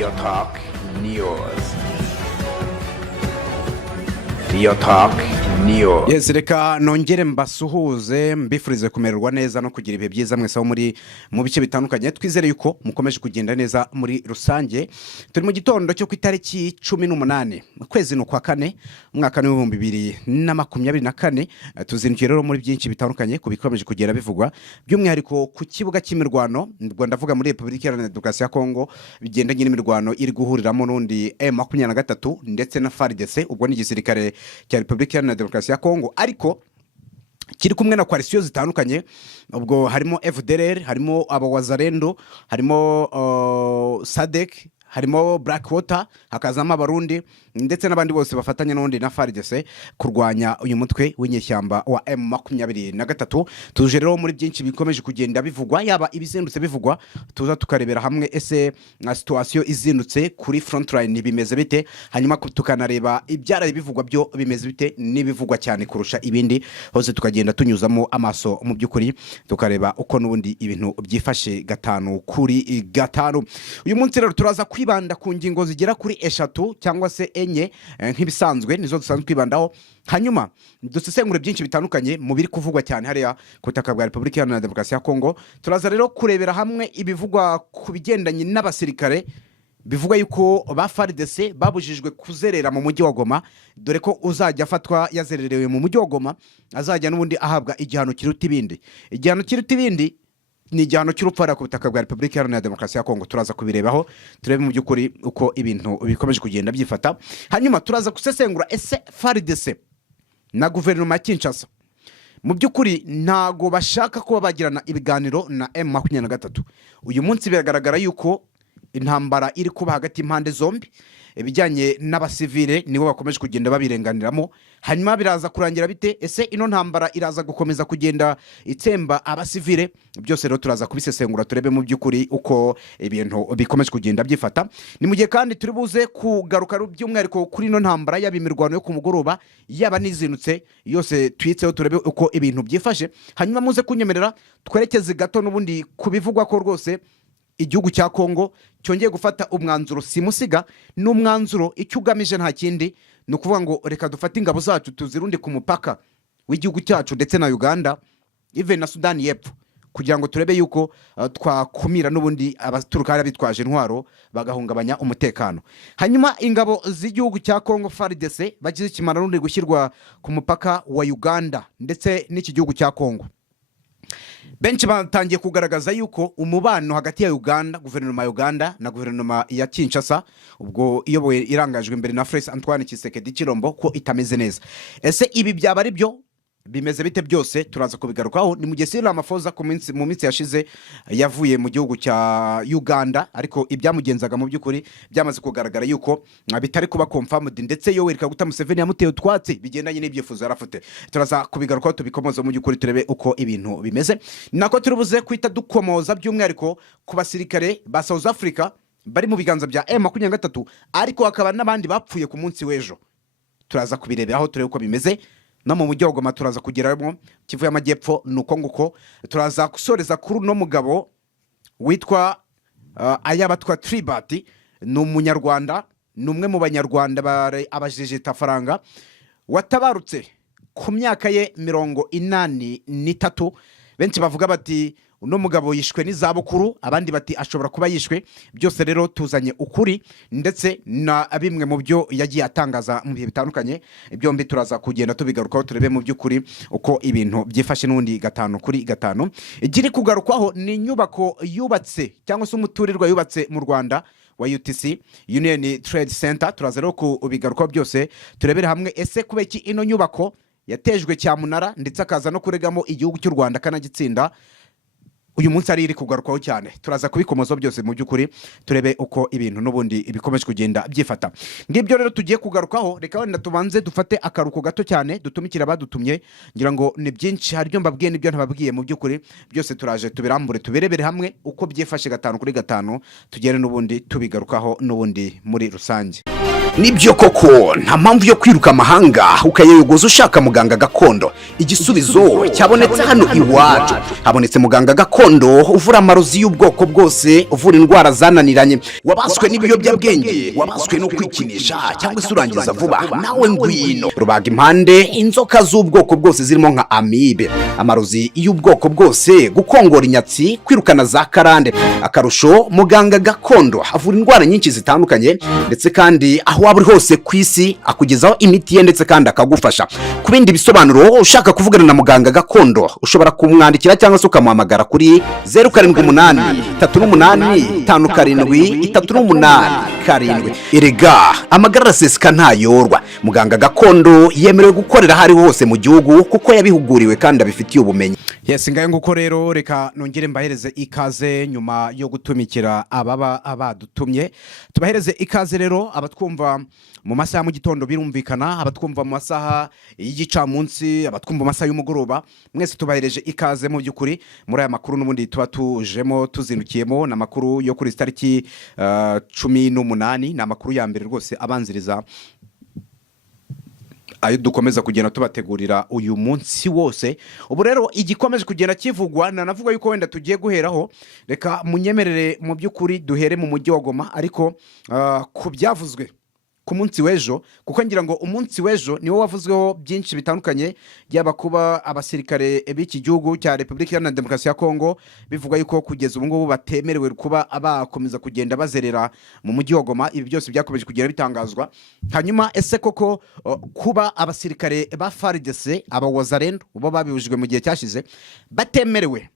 Real Talk News. Real Talk News. Yes, reka nongere mbasuhuze mbifurize kumererwa neza no kugira ibihe byiza mwese aho muri mu bice bitandukanye. Twizere yuko mukomeje kugenda neza muri rusange. Turi mu gitondo cyo ku itariki 18 kwezi no kwa kane umwaka wa 2024. Tuzindukiye rero muri byinshi bitandukanye kubikomeje kugenda bivugwa by'umwihariko ku kibuga cy'imirwano ndavuga muri Republika Iharanira Demokarasi ya Kongo bigendanye n'imirwano iri guhuriramo n'undi M23 ndetse na FARDC, ubwo ni igisirikare cya Republika Iharanira Demokarasi ya Kongo ariko kiri kumwe na coalition zitandukanye. Ubwo harimo FDLR, harimo abawazarendo, harimo SADC, harimo Blackwater, hakazamo abarundi ndetse n'abandi bose bafatanya n'undi na FARDC kurwanya uyu mutwe w'inyeshyamba wa M23. Tuje rero muri byinshi bikomeje kugenda bivugwa, yaba ibizindutse bivugwa tuza tukarebera hamwe ese na situation izindutse kuri frontline bimeze bite, hanyuma tukanareba ibyara bivugwa byo bimeze bite n'ibivugwa cyane kurusha ibindi, hose tukagenda tunyuzamo amaso mu by'ukuri tukareba uko n'ubundi ibintu byifashe gatanu kuri gatanu. Uyu munsi rero turaza kwibanda ku ngingo zigera kuri eshatu cyangwa se enye nk'ibisanzwe nizo dusanzwe kwibandaho, hanyuma dusesengure byinshi bitandukanye mu biri kuvugwa cyane hariya ku butaka bwa Republika Iharanira Demokarasi ya Kongo. Turaza rero kurebera hamwe ibivugwa ku bigendanye n'abasirikare bivuga yuko ba FARDC babujijwe kuzerera mu mujyi wa Goma, dore ko uzajya afatwa yazererewe mu mujyi wa Goma azajya n'ubundi ahabwa igihano kiruta ibindi. Igihano kiruta ibindi ni igihano cy'urupfara ku butaka bwa Republika Iharanira Demokarasi ya Kongo. Turaza kubirebaho turebe mu by'ukuri uko ibintu bikomeje kugenda byifata, hanyuma turaza gusesengura ese FARDC na guverinoma ya Kinshasa mu by'ukuri ntago bashaka kuba bagirana ibiganiro na M23. Uyu munsi biragaragara yuko intambara iri kuba hagati impande zombi, ibijyanye n'abasivile nibo bakomeje kugenda babirenganiramo. Hanyuma biraza kurangira bite, ese ino ntambara iraza gukomeza kugenda itsemba abasivile? Byose rero turaza kubisesengura turebe mu by'ukuri uko ibintu bikomeje kugenda byifata. Ni mu gihe kandi turi buze kugaruka by'umwihariko kuri ino ntambara yabimirwano yo ku mugoroba yaba nizinutse yose twitseho turebe uko ibintu byifashe, hanyuma muze kunyemerera twerekeze gato n'ubundi kubivugwa ko rwose igihugu cya Kongo cyongeye gufata umwanzuro simusiga. N'umwanzuro icyo ugamije nta kindi ni ukuvuga ngo reka dufate ingabo zacu tuzirundi ku mupaka w'igihugu cyacu ndetse na Uganda even na Sudani y'Epfo, kugira ngo turebe yuko twakumira n'ubundi abaturuka hari bitwaje intwaro bagahungabanya umutekano. Hanyuma ingabo z'igihugu cya Kongo FARDC bagize ikimara n'undi gushyirwa ku mupaka wa Uganda ndetse n'iki gihugu cya Kongo. Benshi batangiye kugaragaza yuko umubano hagati ya Uganda, guverinoma ya Uganda na guverinoma ya Kinshasa, ubwo iyobowe irangajwe imbere na Felix Antoine Tshisekedi Tshilombo, ko itameze neza. Ese ibi byaba ari byo bimeze bite? Byose turaza kubigarukaho. Ni mu gihe Cyril Ramaphosa mu minsi yashize yavuye mu gihugu cya Uganda, ariko ibyamugenzaga mu by'ukuri byamaze kugaragara yuko bitari kuba confirmed, ndetse Yoweri Kaguta Museveni yamuteye utwatsi bigendanye n'ibyifuzo yarafite. Turaza kubigarukaho tubikomoza mu by'ukuri turebe uko ibintu bimeze. Nako turibuze kwita dukomoza by'umwihariko ku basirikare ba South Africa bari mu biganza bya M23, ariko hakaba n'abandi bapfuye ku munsi w'ejo. Turaza kubireberaho turebe uko bimeze. No mu mujyi wa Goma turaza kugeramo Kivu y'Amajyepfo nuko nguko. Turaza gusoreza kuri no mugabo witwa Ayabatwa Tribati, ni umunyarwanda, ni umwe mu banyarwanda abajejeta faranga watabarutse ku myaka ye 83. Benshi bavuga bati uno mugabo yishwe n'izabukuru, abandi bati ashobora kuba yishwe. Byose rero tuzanye ukuri ndetse na bimwe mu byo yagiye atangaza mu bihe bitandukanye. Byombi turaza kugenda tubigarukaho turebe mu by'ukuri uko ibintu byifashe n'undi gatanu kuri gatanu. Igiri kugarukwaho ni inyubako yubatse cyangwa se umuturirwa yubatse mu Rwanda wa UTC, Union Trade Center. Turaza rero kubigarukaho byose turebere hamwe ese kubeki ino nyubako yatejwe cyamunara ndetse akaza no kuregamo igihugu cy'u Rwanda kanagitsinda. Uyu munsi ari iri kugarukwaho cyane. Turaza kubikomoza byose mu by'ukuri turebe uko ibintu n'ubundi bikomeje kugenda byifata. Ngibyo rero tugiye kugarukaho. Reka wenda tubanze dufate akaruko gato cyane dutumikira badutumye, ngira ngo ni byinshi hari byo mbabwiye n'ibyo ntababwiye. Mu by'ukuri byose turaje tubirambure tuberebere hamwe uko byifashe gatanu kuri gatanu, tugere n'ubundi tubigarukaho n'ubundi muri rusange. nibyo koko nta mpamvu yo kwiruka amahanga ukayayogoza ushaka muganga gakondo. Igisubizo cyabonetse hano iwacu. Habonetse muganga gakondo uvura amarozi y'ubwoko bwose, uvura indwara zananiranye, wabaswe n'ibiyobyabwenge, wabaswe no kwikinisha cyangwa se urangiza vuba, nawe ngwino. Rubaga impande inzoka z'ubwoko bwose zirimo nka amibe, amarozi y'ubwoko bwose, gukongora inyatsi, kwirukana za karande. Akarusho muganga gakondo avura indwara nyinshi zitandukanye, ndetse kandi aho waba uri hose ku isi akugezaho imiti ye ndetse kandi akagufasha. Ku bindi bisobanuro ushaka kuvugana na muganga gakondo ushobora kumwandikira cyangwa se ukamuhamagara kuri 078 38 57 38. Erega amagara araseseka ntayorwa. Muganga gakondo yemerewe gukorera aho ari hose mu gihugu kuko yabihuguriwe kandi abifitiye ubumenyi. Yes, ngaye nguko rero reka nongere mbahereze ikaze nyuma yo gutumikira ababa abadutumye. Tubahereze ikaze rero abatwumva mu masaha mu gitondo, birumvikana abatwumva mu masaha y'igicamunsi, abatwumva mu masaha y'umugoroba, mwese tubahereje ikaze mu by'ukuri muri aya makuru n'ubundi tuba tujemo tuzindukiyemo. Na makuru yo kuri tariki 18, na makuru ya mbere rwose abanziriza ayo dukomeza kugenda tubategurira uyu munsi wose. Ubu rero igikomeje kugenda kivugwa, nanavuga yuko wenda tugiye guheraho, reka munyemerere mu by'ukuri duhere mu mujyi wa Goma, ariko ku byavuzwe ku munsi w'ejo, kuko ngira ngo umunsi w'ejo niwo wavuzweho byinshi bitandukanye, yaba kuba abasirikare b'iki gihugu cya Repubulika Iharanira Demokarasi ya Kongo bivuga yuko kugeza ubu ngubu batemerewe kuba abakomeza kugenda bazerera mu mujyi wa Goma. Ibi byose byakomeje kugenda bitangazwa. Hanyuma ese koko kuba abasirikare ba FARDC abawazarendo bo babibujijwe mu gihe cyashize batemerewe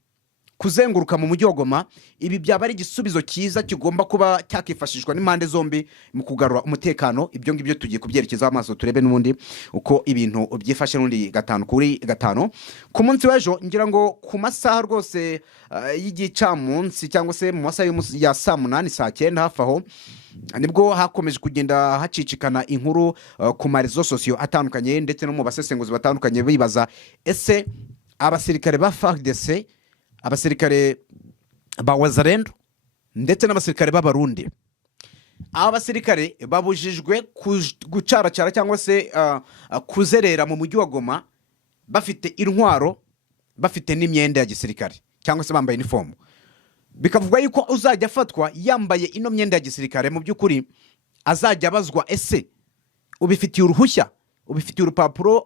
kuzenguruka mu mujyi wa Goma, ibi byaba ari igisubizo cyiza kigomba kuba cyakifashishwa n'impande zombi mu kugarura umutekano. Ibyo ngibyo tugiye kubyerekezaho amaso turebe n'ubundi uko ibintu byifashe n'undi gatanu kuri gatanu. Ku munsi w'ejo ngira ngo ku masaha rwose y'igicamunsi cyangwa se mu masaha ya saa 8 saa 9 hafi aho, nibwo hakomeje kugenda hacicikana inkuru ku marezo sosiyo atandukanye ndetse no mu basesenguzi batandukanye bibaza ese abasirikare ba FARDC, abasirikare ba wazarendo ndetse n'abasirikare b'abarundi, aba basirikare babujijwe gucaracara cyangwa se kuzerera mu mujyi wa Goma bafite intwaro, bafite n'imyenda ya gisirikare cyangwa se bambaye uniform. Bikavugwa yuko uzajya afatwa yambaye ino myenda ya gisirikare, mu by'ukuri azajya abazwa ese ubifitiye uruhushya, ubifitiye urupapuro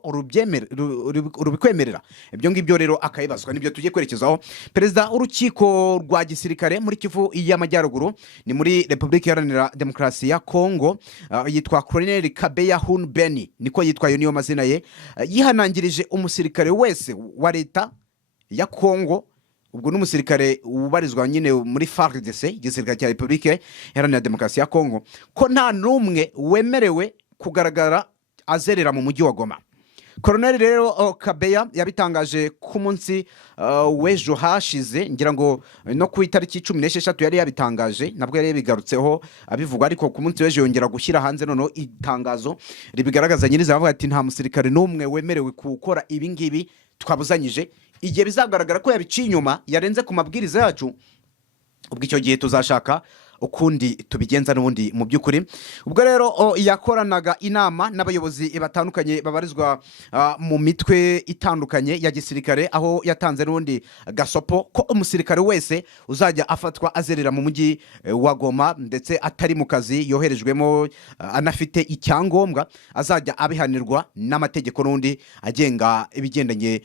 rubikwemerera. Ibyo ngibyo rero akayibazwa, nibyo tugiye kwerekezaho. Perezida w'urukiko rwa gisirikare muri Kivu y'Amajyaruguru ni muri Repubulika Iharanira Demokarasi ya Kongo, yitwa Colonel Kabeya Hun Beni, niko yitwaye, niyo mazina ye. Yihanangirije umusirikare wese wa leta ya Kongo, ubwo n'umusirikare ubarizwa nyine muri FARDC, igisirikare cya Repubulika Iharanira Demokarasi ya Kongo, ko nta numwe wemerewe kugaragara azerera mu mujyi wa Goma. Colonel rero Kabeya yabitangaje ku munsi w'ejo hashize, ngira ngo no ku itariki 16 yari yabitangaje, nabwo yari yabigarutseho abivugwa, ariko ku munsi w'ejo yongera gushyira hanze noneho itangazo ribigaragaza nyiriza, avuga ati nta musirikare n'umwe wemerewe gukora ibi ngibi twabuzanyije. Igihe bizagaragara ko yabiciye inyuma, yarenze ku mabwiriza yacu, ubwo icyo gihe tuzashaka ukundi tubigenza n'ubundi mu by'ukuri. Ubwo rero yakoranaga inama n'abayobozi batandukanye babarizwa mu mitwe itandukanye ya gisirikare, aho yatanze n'ubundi gasopo ko umusirikare wese uzajya afatwa azerera mu mujyi wa Goma ndetse atari mu kazi yoherejwemo, anafite icyangombwa, azajya abihanirwa n'amategeko n'undi agenga ibigendanye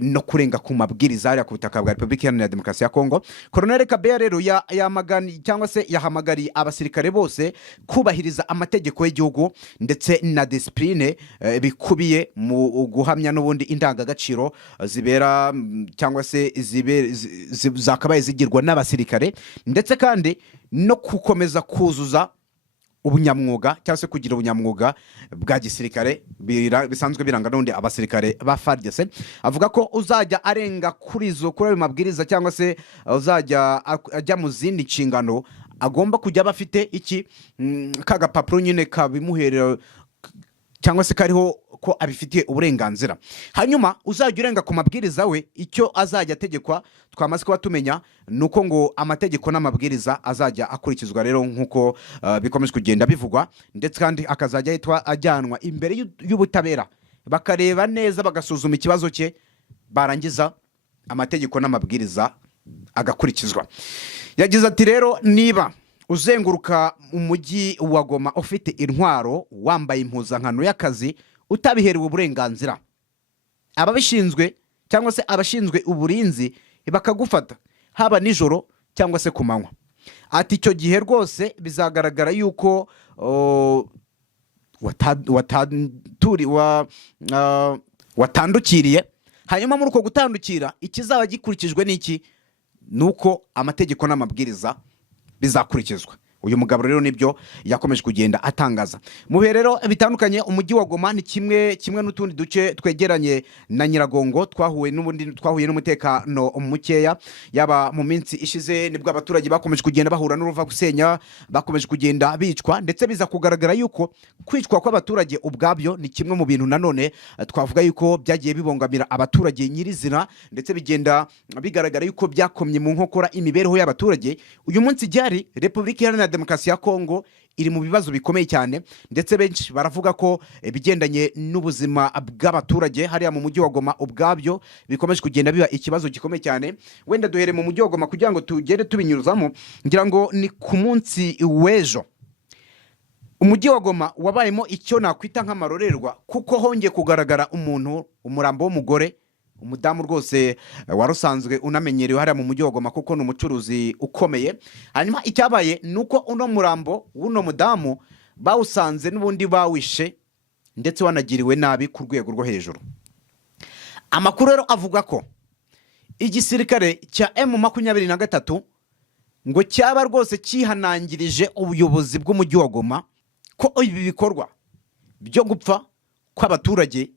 no kurenga ku mabwiriza ya ku butaka bwa Repubulika Iharanira Demokarasi ya Kongo. Colonel Kabeya rero yamagani cyangwa se yahamagariye abasirikare bose kubahiriza amategeko y'igihugu ndetse na discipline bikubiye mu guhamya n'ubundi indangagaciro zibera cyangwa se zakabaye zigirwa n'abasirikare, ndetse kandi no gukomeza kuzuza ubunyamwuga cyangwa se kugira ubunyamwuga bwa gisirikare bisanzwe biranga n'undi abasirikare ba FARDC. Avuga ko uzajya arenga kuri ayo mabwiriza cyangwa se uzajya ajya mu zindi nshingano, agomba kujya bafite iki kagapapuro nyine kabimuherera cyangwa se kariho ko abifitiye uburenganzira. Hanyuma uzajya urenga ku mabwiriza we, icyo azajya ategekwa twamaze kuba tumenya nuko ngo amategeko n'amabwiriza azajya akurikizwa rero nk'uko bikomeje kugenda bivugwa, ndetse kandi akazajya yitwa ajyanwa imbere y'ubutabera bakareba neza bagasuzuma ikibazo cye, barangiza amategeko n'amabwiriza agakurikizwa. Yagize ati rero niba uzenguruka umujyi wa Goma ufite intwaro wambaye impuzankano y'akazi utabiherewe uburenganzira, ababishinzwe cyangwa se abashinzwe uburinzi bakagufata haba nijoro cyangwa se ku manywa, ati icyo gihe rwose bizagaragara yuko watandukiriye. Hanyuma muri uko gutandukira ikizaba gikurikijwe n'iki? Nuko amategeko n'amabwiriza bizakurikizwa. Uyu mugabo rero nibyo yakomeje kugenda atangaza. Mu bihe rero bitandukanye umujyi wa Goma ni kimwe n'utundi duce twegeranye na Nyiragongo twahuye n'umutekano mukeya, yaba mu minsi ishize nibwo abaturage bakomeje kugenda bahura n'uruva gusenya, bakomeje kugenda bicwa, ndetse biza kugaragara yuko kwicwa kw'abaturage ubwabyo ni kimwe mu bintu nanone twavuga yuko byagiye bibongamira abaturage nyirizina, ndetse bigenda bigaragara yuko byakomye mu nkokora imibereho y'abaturage. Uyu munsi ryari Repubulika Iharanira Demokarasi ya Kongo iri mu bibazo bikomeye cyane, ndetse benshi baravuga ko bigendanye n'ubuzima bw'abaturage hariya mu mujyi wa Goma ubwabyo bikomeje kugenda biba ikibazo gikomeye cyane. Wenda duhere mu mujyi wa Goma kugira ngo tugere tubinyuruzamo. Ngira ngo ni ku munsi w'ejo umujyi wa Goma wabayemo icyo nakwita nk'amarorerwa, kuko hongeye kugaragara umurambo w'umugore, umudamu rwose warusanzwe unamenyerewe hariya mu mujyi wa Goma kuko ni umucuruzi ukomeye. Hanyuma icyabaye nuko uno murambo w'uno mudamu bawusanze n'ubundi bawishe, ndetse wanagiriwe nabi ku rwego rwo hejuru. Amakuru rero avuga ko igisirikare cya M23 ngo cyaba rwose cyihanangirije ubuyobozi bw'umujyi wa Goma ko ibi bikorwa byo gupfa kw'abaturage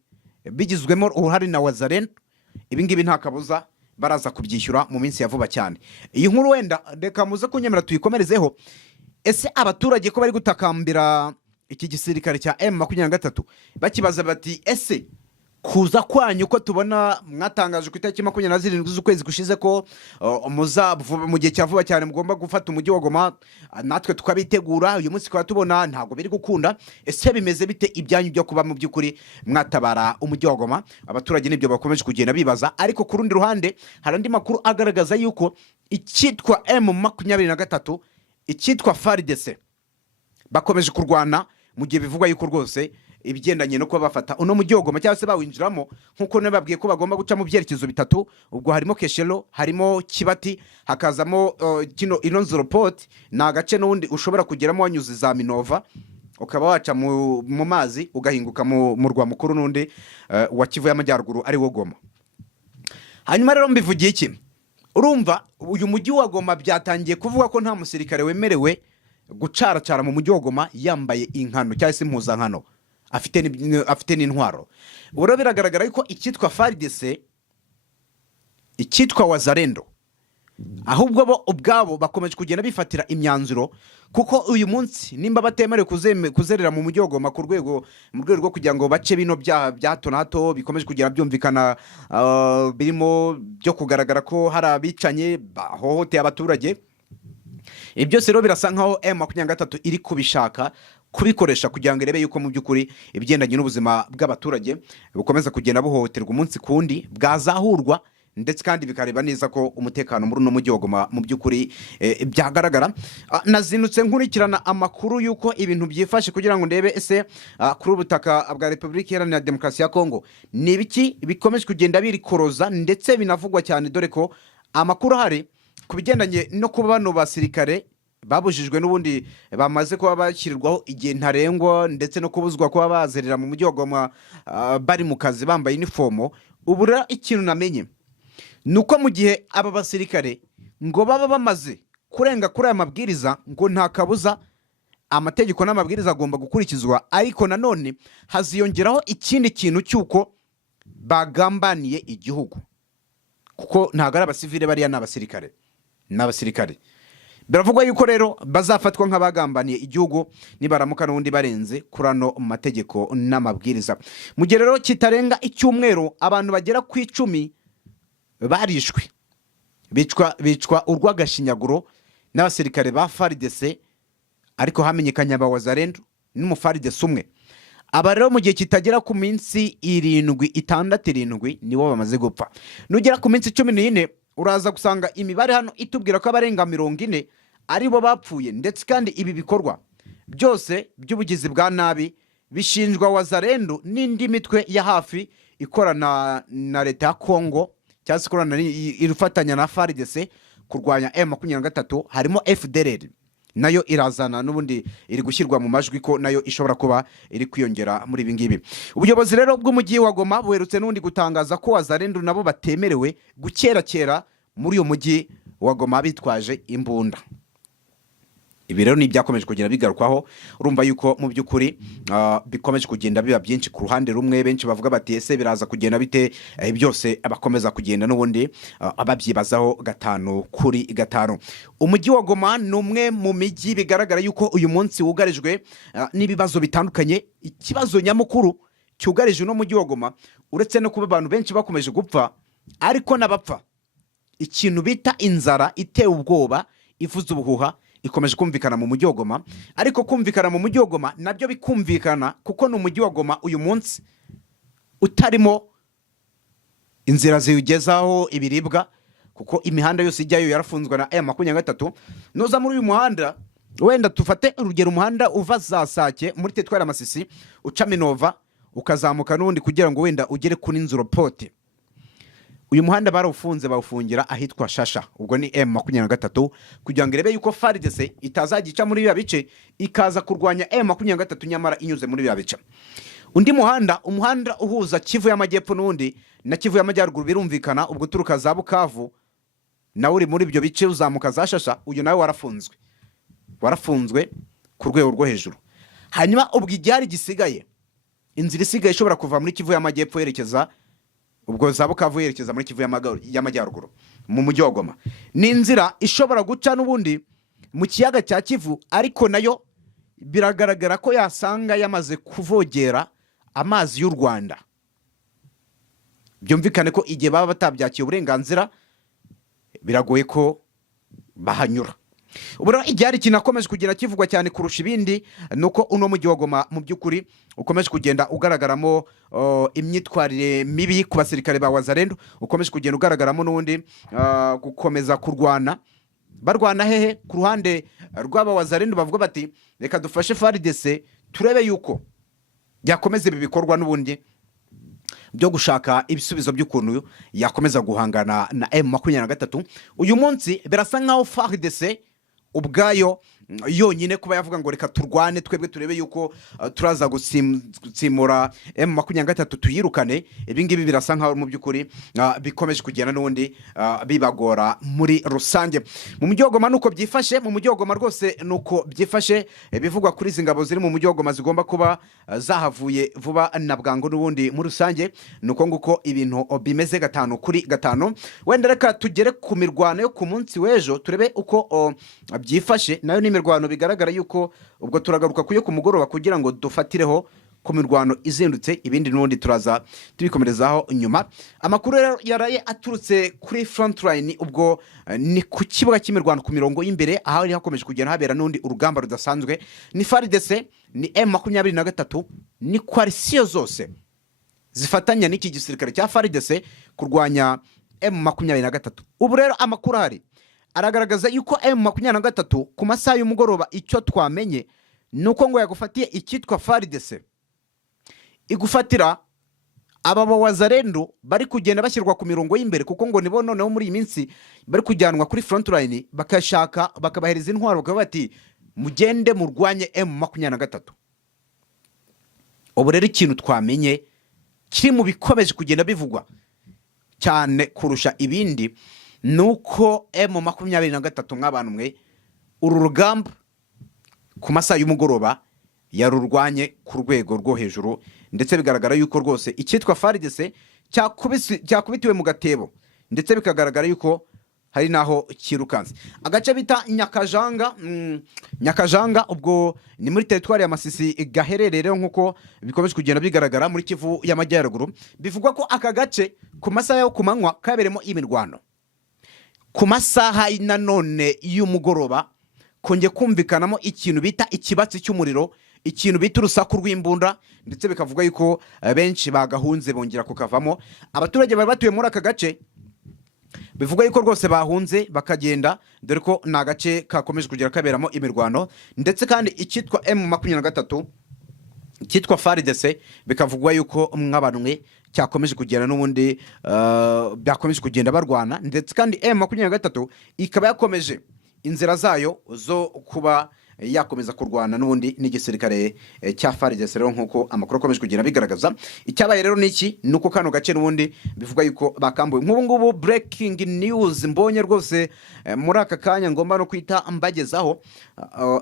bigizwemo uruhare na Wazalendo, ibingibi nta kabuza baraza kubyishyura mu minsi ya vuba cyane. Iyi nkuru wenda reka muze kunyemera tuyikomerezeho. Ese abaturage ko bari gutakambira iki gisirikare cya M23 bakibaza bati ese kuza kwanyu ko tubona mwatangaje ku itariki 27 z'ukwezi gushize ko mu gihe cya vuba cyane mugomba gufata umujyi wa Goma, natwe tukabitegura, uyu munsi kwa tubona ntago biri gukunda, ese bimeze bite ibyanyu byo kuba mu by'ukuri mwatabara umujyi wa Goma? Abaturage nibyo bakomeje kugenda bibaza. Ariko ku rundi ruhande hari andi makuru agaragaza yuko icyitwa M23 icyitwa FARDC bakomeje kurwana, mu gihe bivugwa yuko rwose ibigendanye no kuba bafata uno mujyi wa Goma cyangwa se bawinjiramo, nkuko nababwiye ko bagomba guca mu byerekezo bitatu. Ubwo harimo Keshelo, harimo Kibati, hakazamo Inonzoro Port, na agace n'undi ushobora kugeramo wanyuze za Minova ukaba waca mu mazi ugahinguka mu murwa mukuru n'undi wa Kivu y'Amajyaruguru ari wo Goma. Hanyuma rero mbivugiye iki? Urumva uyu mujyi wa Goma byatangiye kuvuga ko nta musirikare wemerewe gucaracara mu mujyi wa Goma yambaye inkano cyangwa se impuzankano afite n'intwaro. Uro biragaragara yuko icyitwa FARDC, icyitwa Wazalendo, ahubwo bo ubwabo bakomeje kugenda bifatira imyanzuro, kuko uyu munsi nimba batemerewe kuzerera mu mujyi wa Goma mu rwego rwo kugira ngo bace bino bya hato na hato bikomeje kugera byumvikana, birimo byo kugaragara ko hari abicanye bahohoteye abaturage. Ibyo byose rero birasa nkaho M23 iri kubishaka kubikoresha kugira ngo irebe yuko mu by'ukuri ibigendanye n'ubuzima bw'abaturage bukomeza kugenda buhohoterwa umunsi kundi, bwazahurwa, ndetse kandi bikareba neza ko umutekano muri no mujyi wa Goma mu by'ukuri byagaragara. Nazinutse nkurikirana amakuru yuko ibintu byifashe kugira ngo ndebe ese kuri ubutaka bwa Repubulika Iharanira Demokarasi ya Kongo ni ibiki bikomeje kugenda birikoroza, ndetse binavugwa cyane, dore ko amakuru ahari ku bigendanye no kuba bano basirikare babujijwe n'ubundi bamaze kuba bashyirirwaho igihe ntarengwa, ndetse no kubuzwa kuba bazerera mu mujyi wa Goma bari mu kazi bambaye uniform. Ubu rero ikintu namenye nuko mu gihe aba basirikare ngo baba bamaze kurenga kuri aya mabwiriza, ngo nta kabuza amategeko n'amabwiriza agomba gukurikizwa, ariko nanone haziyongeraho ikindi kintu cy'uko bagambaniye igihugu, kuko ntago ari abasivile bariya n'abasirikare biravugwa yuko rero bazafatwa nk'abagambaniye igihugu nibaramuka n'ubundi barenze kuri ano mategeko n'amabwiriza. Mu gihe rero kitarenga icyumweru abantu bagera ku 10 barishwe bicwa urw'agashinyaguro n'abasirikare ba FARDC, ariko hamenyekanye abawazarendo n'umufaridesi umwe. Aba rero mu gihe kitagera ku minsi 7 nibo bamaze gupfa. Nugera ku minsi 14 uraza gusanga imibare hano itubwira ko abarenga 40 aribo bapfuye, ndetse kandi ibi bikorwa byose by'ubugizi bwa nabi bishinjwa wazarendo n'indi mitwe ya hafi ikorana na leta ya Kongo cyangwa se ikorana irufatanya na FARDC kurwanya M23, harimo FDLR nayo irazana n'ubundi iri gushyirwa mu majwi ko nayo ishobora kuba iri kwiyongera muri ibi ngibi. Ubuyobozi rero bw'umujyi wa Goma buherutse n'undi gutangaza ko wazarendo nabo batemerewe gukerakera muri uyo mujyi wa Goma bitwaje imbunda. Ibi rero ni byakomeje kugenda bigarukwaho, urumva yuko mu by'ukuri bikomeje kugenda biba byinshi ku ruhande rumwe. Benshi bavuga bati ese biraza kugenda bite? Byose abakomeza kugenda n'ubundi ababyibazaho 5-5. Umujyi wa Goma ni umwe mu mijyi bigaragara yuko uyu munsi wugarijwe n'ibibazo bitandukanye. Ikibazo nyamukuru cyugarije no mujyi wa Goma, uretse no kuba abantu benshi bakomeje gupfa, ariko n'abapfa, ikintu bita inzara iteye ubwoba ivuza ubuhuha ikomeje kumvikana mu mujyi wa Goma. Ariko kumvikana mu mujyi wa Goma nabyo bikumvikana kuko ni umujyi wa Goma uyu munsi utarimo inzira ziwugezaho ibiribwa, kuko imihanda yose ijyayo yarafunzwe na M23. Noza muri uyu muhanda, wenda tufate urugero umuhanda uva za Sake muri Tetwara Masisi uca Minova ukazamuka n'undi kugira ngo wenda ugere kuri Nzuropote. Uyu muhanda barawufunze bawufungira ahitwa Shasha, ubwo ni M23, kugira ngo irebe yuko FARDC itazagica muri biya bice ikaza kurwanya M23 nyamara inyuze muri biya bice. Undi muhanda, umuhanda uhuza Kivu y'Amajyepfo n'undi na Kivu y'Amajyaruguru birumvikana, ubwo turuka za Bukavu na uri muri ibyo bice uzamuka za Shasha, uyu nawe warafunzwe ku rwego rwo hejuru. Hanyuma ubwo igihari gisigaye, inzira isigaye ishobora kuva muri Kivu y'Amajyepfo yerekeza ubwo za Bukavu yerekeza muri Kivu y'Amajyaruguru mu mujyi wa Goma, ni inzira ishobora guca n'ubundi mu kiyaga cya Kivu, ariko nayo biragaragara ko yasanga yamaze kuvogera amazi y'u Rwanda. Byumvikane ko igihe baba batabyakiye uburenganzira biragoye ko bahanyura. Ubura igihari kinakomeje kugenda kivugwa cyane kurusha ibindi nuko uno mujyi wa Goma mu by'ukuri ukomeje kugenda ugaragaramo imyitwarire mibi ku basirikare ba wazarendo, ukomeje kugenda ugaragaramo n'undi gukomeza barwana hehe ku ruhande rw'aba wazarendo bavuga bati reka dufashe FARDC turebe yuko yakomeza ibi bikorwa n'ubundi byo gushaka ibisubizo by'ukuntu yakomeza guhangana na M23. Uyu munsi birasa nkaho FARDC ubwayo yonyine kuba yavuga ngo reka turwane twebwe turebe yuko turaza gutsimura M23 tuyirukane. Ibi ngibi birasa nkaho mu by'ukuri bikomeje kugenda n'ubundi bibagora muri rusange. Mu mujyi wa Goma nuko byifashe, mu mujyi wa Goma rwose nuko byifashe. Bivugwa kuri izi ngabo ziri mu mujyi wa Goma zigomba kuba zahavuye vuba na bwangu n'ubundi muri rusange, nuko nguko ibintu bimeze 5-5. Wenda reka tugere ku mirwano yo ku munsi w'ejo turebe uko byifashe. Nayo ni mirwano bigaragara yuko ubwo turagaruka kuyo ku mugoroba kugira ngo dufatireho ku mirwano izindutse, ibindi n'ubundi turaza tubikomerezaho nyuma. Amakuru yaraye aturutse kuri frontline, ubwo ni ku kibuga cy'imirwano ku mirongo y'imbere aho ari hakomeje kugenda habera n'undi urugamba rudasanzwe. Ni FARDC, ni M23, ni coalition zose zifatanya n'iki gisirikare cya FARDC kurwanya M23. Ubu rero amakuru ahari aragaragaza yuko M23 ku masaha y'umugoroba icyo twamenye nuko ngo yagufatiye icyitwa FARDC igufatira aba wazarendo bari kugenda bashyirwa ku mirongo y'imbere, kuko ngo nibo noneho muri iyi minsi bari kujyanwa kuri frontline bakashaka bakabahereza intwaro bakaba bati mugende murwanye M23. Ubu rero ikintu twamenye kiri mu bikomeje kugenda bivugwa cyane kurusha ibindi nuko M23 nk'abantu mwe uru rugamba ku masaha y'umugoroba yarurwanye ku rwego rwo hejuru, ndetse bigaragara yuko rwose icyitwa FARDC cyakubitiwe mu gatebo, ndetse bikagaragara yuko hari naho kirukanze. Agace bita Nyakajanga, Nyakajanga ubwo ni muri teritwari ya Masisi gaherereye rero nkuko bikomeje kugenda bigaragara muri Kivu y'Amajyaruguru. Bivugwa ko aka gace ku masaha yo kumanywa kaberemo imirwano, ku masaha nanone y'umugoroba konge kumvikanamo ikintu bita ikibatsi cy'umuriro, ikintu bita urusaku rw'imbunda, ndetse bikavuga yuko benshi bagahunze bongera kukavamo. Abaturage bari batuye muri aka gace bivuga yuko rwose bahunze bakagenda, dore ko ni agace kakomeje kugira kaberamo imirwano, ndetse kandi icyitwa M23 cyitwa FARDC bikavugwa yuko mwabanwe cyakomeje kugenda n'ubundi byakomeje kugenda barwana, ndetse kandi M23 ikaba yakomeje inzira zayo zo kuba yakomeza kurwana n'ubundi n'igisirikare cya FARDC rero nkuko amakuru akomeje kugenda bigaragaza. Icyabaye rero niki nuko kano gace n'ubundi bivuga yuko bakambuye. Nk'ubu ngubu breaking news mbonye rwose muri aka kanya ngomba no kwita mbagezaho,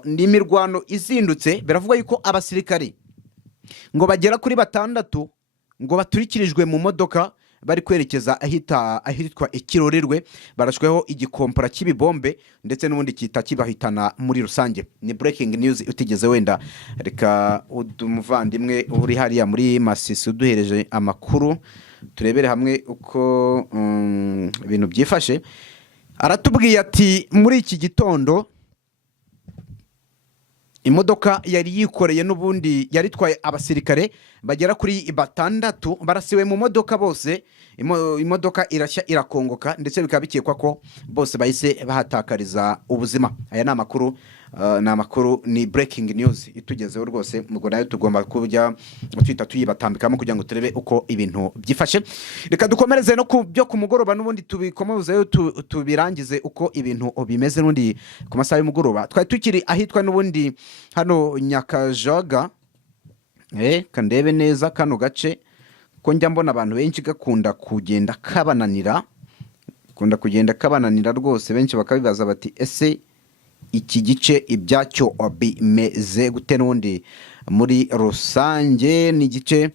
ni imirwano izindutse. Biravuga yuko abasirikari ngo bagera kuri 6 ngo baturikirijwe mu modoka bari kwerekeza ahitwa Ikirorerwe, barashweho igikompora cy'ibibombe ndetse n'ubundi kita kibahitana muri rusange. Ni breaking news utigeze wenda. Reka umuvandimwe uri hariya muri Masisi uduhereje amakuru turebere hamwe uko ibintu byifashe. Aratubwiye ati muri iki gitondo imodoka yari yikoreye n'ubundi yari twaye abasirikare bagera kuri 6 barasiwe mu modoka bose. Imodoka irashya irakongoka, ndetse bikaba bikekwa ko bose bahise bahatakariza ubuzima. Aya ni amakuru, ni breaking news itugezeho rwose. Mugo nayo tugomba kujya twita tuyibatambikamo kugira ngo turebe uko ibintu byifashe. Reka dukomereze no ku byo ku mugoroba n'ubundi tubikomozeyo tubirangize uko ibintu bimeze n'undi ku masaha y'umugoroba. Twari tukiri ahitwa n'ubundi hano Nyakajaga. Kandebe neza kano gace ko njya mbona abantu benshi gakunda kugenda kabananira rwose. Benshi bakabibaza bati ese iki gice ibyacyo bimeze gute n'undi muri rusange. Ni igice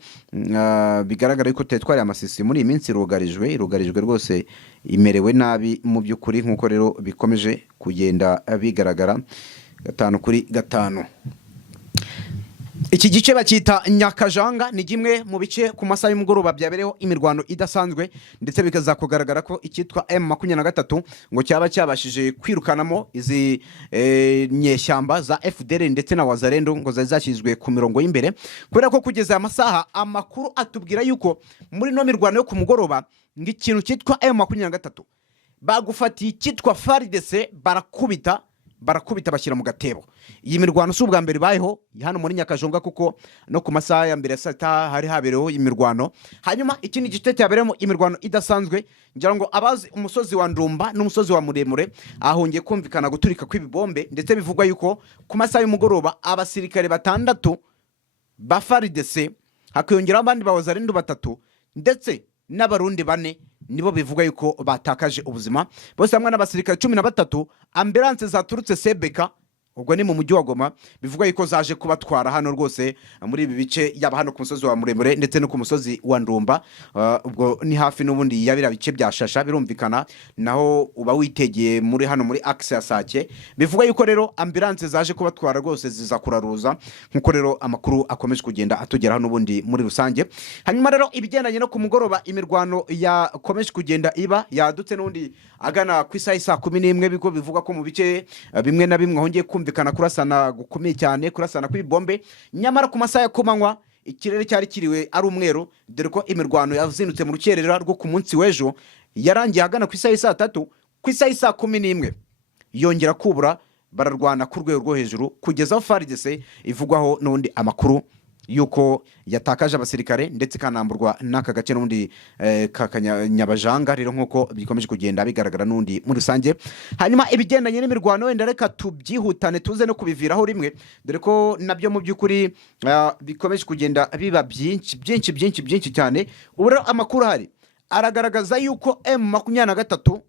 bigaragara yuko teritwari ya Masisi muri iyi minsi irugarijwe rwose, imerewe nabi mu by'ukuri nkuko rero bikomeje kugenda bigaragara 5/5. Iki gice bakita Nyakajanga ni gimwe mu bice ku masaha y'umugoroba byabereho imirwano idasanzwe, ndetse bikaza kugaragara ko icyitwa M23 ngo cyaba cyabashije kwirukanamo izi nyeshyamba za FDL ndetse na Wazalendo ngo zazashyizwe ku mirongo y'imbere. Kubera ko kugeza amasaha amakuru atubwira yuko muri no mirwano yo ku mugoroba ng'ikintu cyitwa M23 bagufatiye icyitwa FARDC barakubita bashyira mu gatebo. Iyi mirwano si ubwa mbere bayeho hano muri Nyakajonga, kuko no ku masaha ya mbere sata hari habereho imirwano. Hanyuma ikindi gice cyaberemo imirwano idasanzwe, ngira ngo abazi umusozi wa Ndumba n'umusozi wa Muremure ahongeye kumvikana guturika kw'ibibombe, ndetse bivugwa yuko ku masaha y'umugoroba abasirikare 6 ba FARDC hakiyongeraho abandi bahoza Wazalendo 3 ndetse n'abarundi 4 nibo bivuga yuko batakaje ubuzima. Bose hamwe n'abasirikare 13 ambulance zaturutse Sebeka, ubwo ni mu mujyi wa Goma, bivuga yuko zaje kubatwara hano rwose muri ibi bice, yaba hano ku musozi wa Muremure ndetse no ku musozi wa Ndumba. Ubwo ni hafi n'ubundi yabira bice bya Shasha birumvikana, naho uba witegeye muri hano muri axe ya Sake. Bivuga yuko rero ambulance zaje kubatwara rwose ziza kuraruza, nkuko rero amakuru akomeje kugenda atugera hano ubundi muri rusange. Hanyuma rero ibigendanye no ku mugoroba imirwano yakomeje kugenda iba yadutse n'undi agana ku isaha 11 bigo bivuga ko mu bice bimwe na bimwe hongeye kumvikana kurasana gukomeye cyane, kurasana kw'ibombe. Nyamara ku masaha kumanywa ikirere cyari kiriwe ari umweru, dore ko imirwano yazindutse mu rukerera rwo ku munsi w'ejo yarangiye agana ku isaha 3, ku isaha 11 yongera kubura, bararwana ku rwego rwo hejuru kugeza aho FARDC ivugwaho n'undi amakuru yuko yatakaje abasirikare ndetse kanamburwa n'aka gace n'undi Nyabajanga. Rero nkuko bikomeje kugenda bigaragara n'undi muri rusange. Hanyuma ibigendanye n'imirwano wenda reka tubyihutane tuze no kubiviraho rimwe, dore ko nabyo mu by'ukuri bikomeje kugenda biba byinshi cyane. Ubu rero amakuru hari aragaragaza yuko M23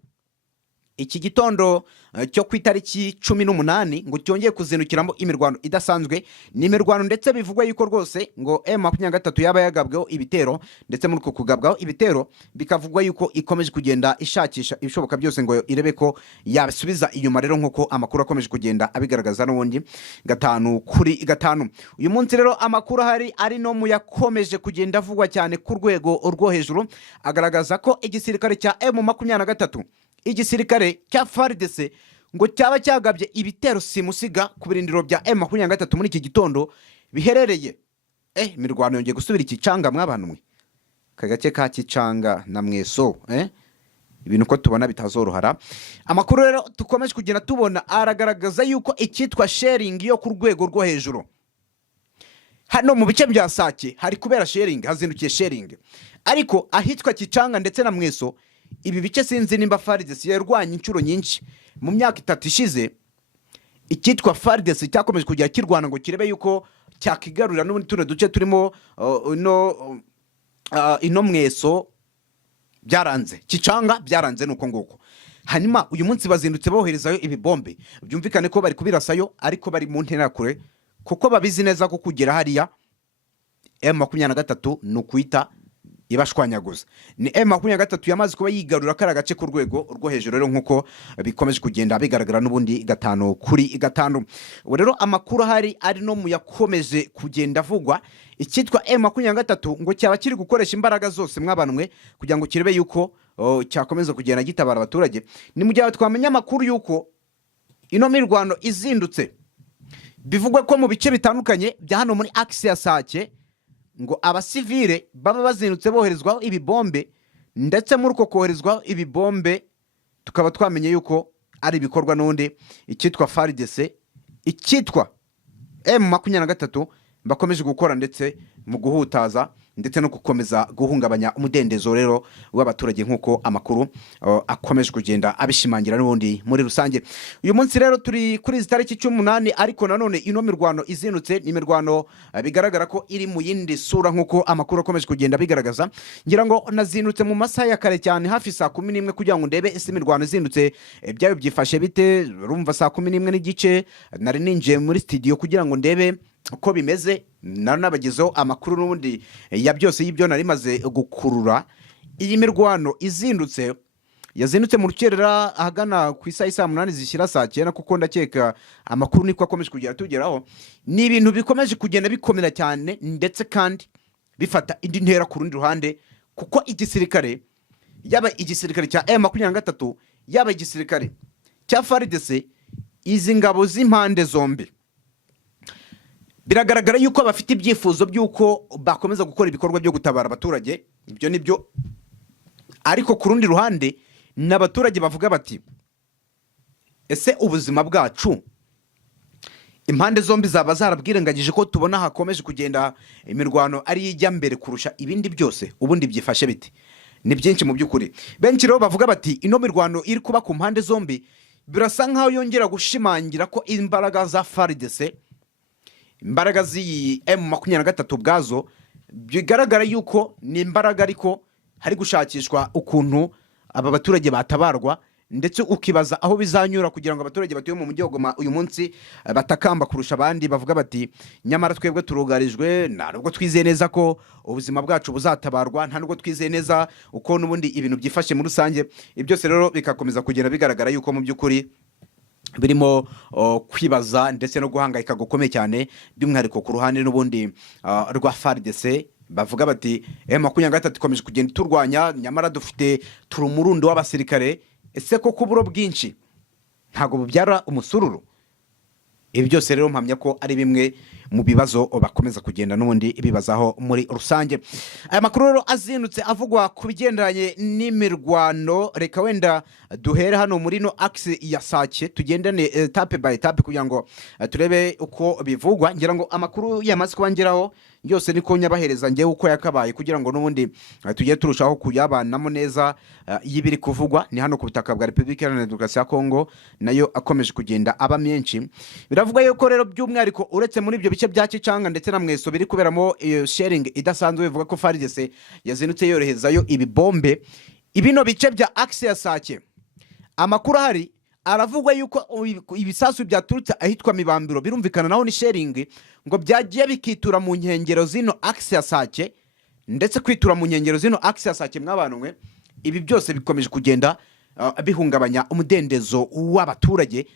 iki gitondo cyo ku itariki 18 ngo cyongeye kuzindukiramo imirwano idasanzwe, ni imirwano ndetse bivugwa yuko rwose ngo M23 yaba yagabweho ibitero, ndetse muri uko kugabwaho ibitero bikavugwa yuko ikomeje kugenda ishakisha ibishoboka byose ngo irebe ko yabisubiza inyuma. Rero nk'uko amakuru akomeje kugenda abigaragaza n'ubundi gatanu kuri gatanu uyu munsi, rero amakuru ahari ari no mu yakomeje kugenda avugwa cyane ku rwego rwo hejuru, agaragaza ko igisirikare cya M23, igisirikare cya FARDC ngo cyaba cyagabye ibitero simusiga ku birindiro bya M23 muri iki gitondo biherereye imirwano yongeye gusubira ikicanga mwabantu mwe, kagace ka Kicanga na Mweso ibintu ko tubona bitazorohara. Amakuru rero tukomeje kugenda tubona aragaragaza yuko icyitwa sharing yo ku rwego rwo hejuru hano mu bice bya Sake hari kubera sharing, hazindukiye sharing, ariko ahitwa Kicanga ndetse na Mweso ibi bice sinzi nimba FARDC yarwanya inshuro nyinshi mu myaka 3 ishize. Icyitwa FARDC cyakomeje kujya kirwana ngo kirebe yuko cyakigarurira n'ubundi tuno duce turimo ino Mweso, byaranze. Kicanga byaranze nuko nguko. Hanyuma uyu munsi bazindutse boherezayo ibibombe, byumvikane ko bari kubirasayo ariko bari mu ntera kure, kuko babizi neza ko kugera hariya M23 nukwita ibashwanyaguza. Ni M23 yamaze kuba yigarura kara gace ku rwego rwo hejuru, rero nkuko bikomeje kugenda bigaragara n'ubundi gatanu kuri gatanu. Rero amakuru hari ari no mu yakomeje kugenda avugwa, icyitwa M23 ngo cyaba kiri gukoresha imbaraga zose mwabanwe kugira ngo kirebe yuko cyakomeza kugenda gitabara abaturage. Ni mu gihe twamenya amakuru yuko ino mirwano izindutse, bivugwa ko mu bice bitandukanye bya hano muri axe ya Sake ngo abasivile baba bazindutse boherezwaho ibibombe, ndetse muri uko koherezwaho ibibombe tukaba twamenye yuko ari ibikorwa n'undi icyitwa FARDC, icyitwa M23 bakomeje gukora ndetse mu guhutaza ndetse no gukomeza guhungabanya umudendezo rero w'abaturage, nk'uko amakuru akomeje kugenda abishimangira n'ubundi muri rusange. Uyu munsi rero turi kuri itariki 18, ariko nanone ino mirwano izinutse ni mirwano bigaragara ko iri mu yindi sura, nk'uko amakuru akomeje kugenda bigaragaza. Ngira ngo nazinutse mu masaha ya kare cyane hafi saa 11 kugira ngo ndebe ese mirwano izinutse byayo byifashe bite. Urumva saa 11 n'igice nari ninjiye muri studio kugira ngo ndebe uko bimeze, nabagezeho amakuru n'ubundi ya byose y'ibyo nari maze gukurura. Iyi mirwano izindutse yazindutse mu rukerera ahagana ku isaha 8 zishyira saa 9, kuko ndakeka amakuru niko akomeje kugera tugeraho. Ni ibintu bikomeje kugenda bikomera cyane ndetse kandi bifata indi ntera ku rundi ruhande, kuko igisirikare, yaba igisirikare cya M23 yaba igisirikare cya FARDC, izi ngabo z'impande zombi biragaragara yuko bafite ibyifuzo by'uko bakomeza gukora ibikorwa byo gutabara abaturage. Ibyo nibyo, ariko ku rundi ruhande n'abaturage bavuga bati ese ubuzima bwacu impande zombi zaba zarabwirengagije ko tubona hakomeje kugenda imirwano ari ijya mbere kurusha ibindi byose, ubundi byifashe biti? Ni byinshi mu by'ukuri. Benshi rero bavuga bati ino mirwano iri kuba ku mpande zombi birasa nkaho yongera gushimangira ko imbaraga za FARDC, imbaraga z'iyi M23 bwazo bigaragara yuko ni imbaraga ariko hari gushakishwa ukuntu aba baturage batabarwa, ndetse ukibaza aho bizanyura kugira ngo abaturage batuye mu mujyi wa Goma uyu munsi batakamba kurusha abandi. Bavuga bati nyamara twebwe turugarijwe, ntabwo twizeye neza ko ubuzima bwacu buzatabarwa, ntabwo twizeye neza uko n'ubundi ibintu byifashe muri rusange. Ibyo byose rero bikakomeza kugenda bigaragara yuko mu by'ukuri birimo kwibaza ndetse no guhangayika gukomeye cyane, by'umwihariko ku ruhande n'ubundi rwa FARDC. Bavuga bati M23 ikomeje kugenda turwanya, nyamara dufite turumurundo w'abasirikare. Ese ko kuburo bwinshi ntago bubyara umusururu? Ibi byose rero mpamya ko ari bimwe mu bibazo bakomeza kugenda n'ubundi bibazaho muri rusange. Aya makuru rero azinutse avugwa ku bigendanye n'imirwano. Reka wenda duhere hano muri no axe ya Sake, tugendane etape by etape kugira ngo turebe uko bivugwa. Ngira ngo amakuru yamaze kubangeraho yose niko nyabahereza ngiye uko yakabaye kugira ngo n'ubundi tugiye turushaho kuyabanamo neza y'ibiri kuvugwa. Ni hano ku butaka bwa Republika Iharanira Demokarasi ya Kongo, nayo akomeje kugenda aba menshi. Biravuga yuko rero by'umwihariko uretse muri ibyo bice bya Kicanga ndetse na Mweso biri kuberamo sharing idasanzwe, bivuga ko FARDC yazinutse yorohezayo ibibombe ibino bice bya axe ya Sake. amakuru ahari aravugwa yuko ibisasu byaturutse ahitwa Mibambiro birumvikana naho ni sharing ngo byagiye bikitura mu nkengero zino axe ya Sake, ndetse kwitura mu nkengero zino axe ya Sake mwabanwe, ibi byose bikomeje kugenda bihungabanya umudendezo w'abaturage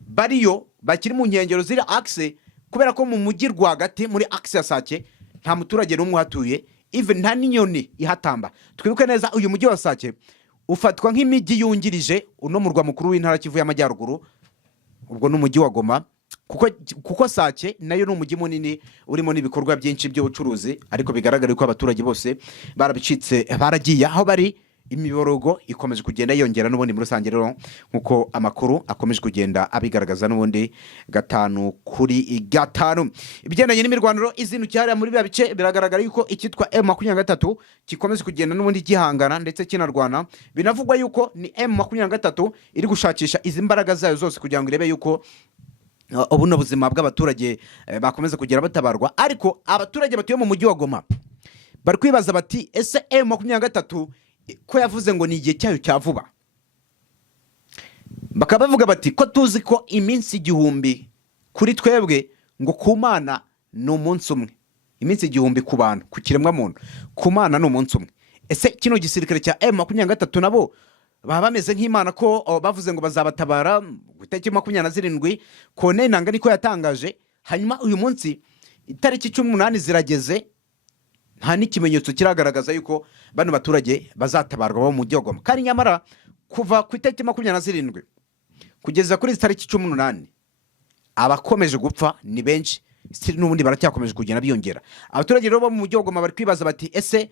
bariyo bakiri mu nkengero ziri axe, kubera ko mu mujyi rwagati muri axe ya Sake nta muturage n'umwe uhatuye, even nta n'inyoni ihatamba. Twibuke neza uyu mujyi wa Sake ufatwa nk'imijyi yungirije uno murwa mukuru w'intara Kivu y'Amajyaruguru, ubwo n'umujyi wa Goma, kuko Sake nayo n'umujyi munini urimo n'ibikorwa byinshi by'ubucuruzi, ariko bigaragara ko abaturage bose barabicitse baragiye aho bari. Imiborogo ikomeje kugenda yongera n'ubundi muri rusange rero nkuko amakuru akomeje kugenda abigaragaza n'ubundi 5-kuri-5. Ibigendanye n'imirwaniro izinukiye hariya muri bice biragaragara yuko ikitwa M23 gikomeje kugenda n'ubundi gihangana ndetse kinarwana. Binavugwa yuko ni M23 iri gushakisha izi mbaraga zayo zose kugira ngo irebe yuko ubuno buzima bw'abaturage bakomeza kugira batabarwa, ariko abaturage batuye mu mujyi wa Goma bari kwibaza bati ese M23 ko yavuze ngo ni igihe cyayo cya vuba, bakaba bavuga bati ko tuzi ko iminsi 1000 kuri twebwe ngo ku Mana ni umunsi umwe, iminsi 1000 ku bantu, ku kiremwa muntu, ku Mana ni umunsi umwe. Ese kino gisirikare cya M23 nabo baba bameze nk'Imana ko bavuze ngo bazabatabara ku itariki 27 Kone Nanga niko yatangaje, hanyuma uyu munsi itariki 18 zirageze nta n'ikimenyetso kiragaragaza yuko bano baturage bazatabarwa bo mu mujyi wa Goma. Kandi nyamara kuva ku itariki 27 kugeza kuri itariki 18 abakomeje gupfa ni benshi, n'ubundi baracyakomeje kugenda biyongera. Abaturage rero bo mu mujyi wa Goma bari kwibaza bati ese